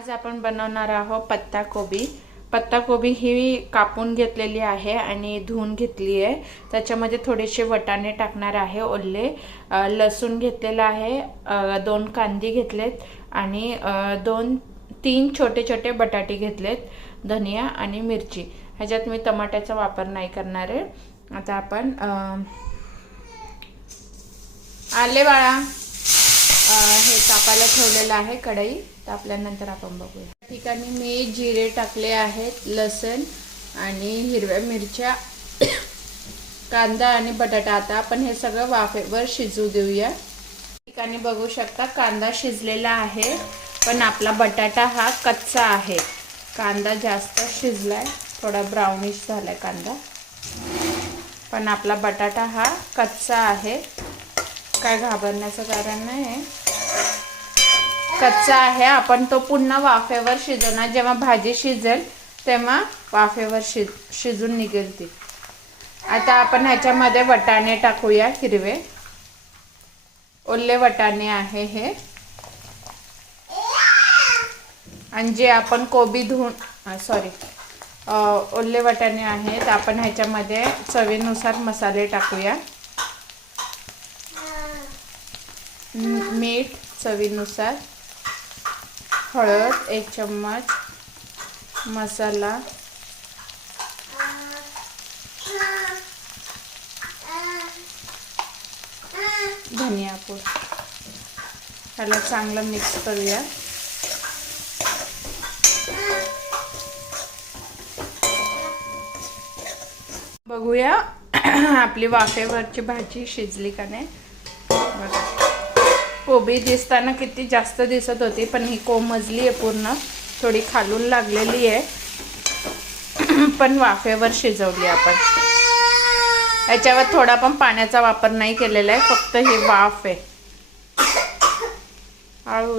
आज आपण बनवणार आहोत पत्ता कोबी। पत्ता कोबी ही कापून घेतलेली आहे आणि धुवून घेतली आहे। त्याच्यामध्ये थोडेसे वाटाणे टाकणार आहे ओले, लसूण घेतलेला आहे, 2 कांदे घेतलेत आणि 2-3 छोटे छोटे बटाटे घेतलेत, धनिया आणि मिरची। ह्याच्यात मी टमाट्याचा वापर नाही करणार आहे। आता आपण आले बाळा हे तापायला ठेवलेलं आहे कढई, तापल्यानंतर आपण बघूया। या ठिकाणी मी जिरे टाकले आहेत, लसूण आणि हिरव्या मिरच्या, कांदा आणि बटाटा। आता आपण हे सगळं वाफेवर शिजू देऊया। या ठिकाणी बघू शकता कांदा शिजलेला आहे, पण आपला बटाटा हा कच्चा आहे। कांदा जास्त शिजलाय, थोडा ब्राउनिश झालाय कांदा, पण आपला बटाटा हा कच्चा आहे। काय घाबरण्याचं कारण नाही, कच्चा आहे। आपण तो पुन्हा वाफेवर शिजवणार, जेव्हा भाजी शिजेल तेव्हा वाफेवर शिजून निघेल ती। आता आपण ह्याच्यामध्ये वाटाणे टाकूया, हिरवे ओले वाटाणे आहे हे, आणि जे आपण कोबी धुवून ओले वाटाणे आहेत। आपण ह्याच्यामध्ये चवीनुसार मसाले टाकूया, मीठ चवीनुसार, हळद 1 चम्मच, मसाला, धनिया पूड। ह्याला चांगलं मिक्स करूया। बघूया आपली वाफेवरची भाजी शिजली का नाही। बघा, कोबी दिसताना किती जास्त दिसत होती, पण ही कोमजली आहे पूर्ण, थोडी खालून लागलेली आहे, पण वाफेवर शिजवली आपण। याच्यावर थोडा पण पाण्याचा वापर नाही केलेला आहे, फक्त ही वाफ आहे।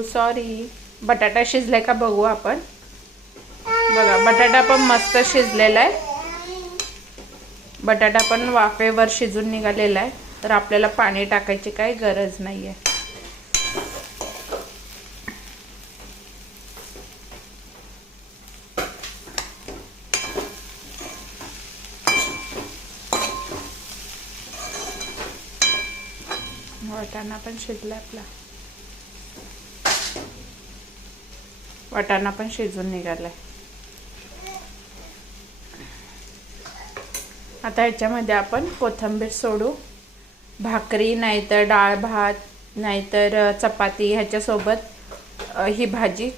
सॉरी, बटाटा शिजलाय का बघू आपण। बघा, बटाटा पण मस्त शिजलेला आहे, बटाटा पण वाफेवर शिजून निघालेला आहे, तर आपल्याला पाणी टाकायची काही गरज नाही आहे। वाटाणा पण शिजला, आपला वाटाणा पण शिजून निघालाय। आता ह्याच्यामध्ये आपण कोथिंबीर सोडू, भाकरी नाहीतर डाळ भात नाहीतर चपाती ह्याच्यासोबत ही भाजी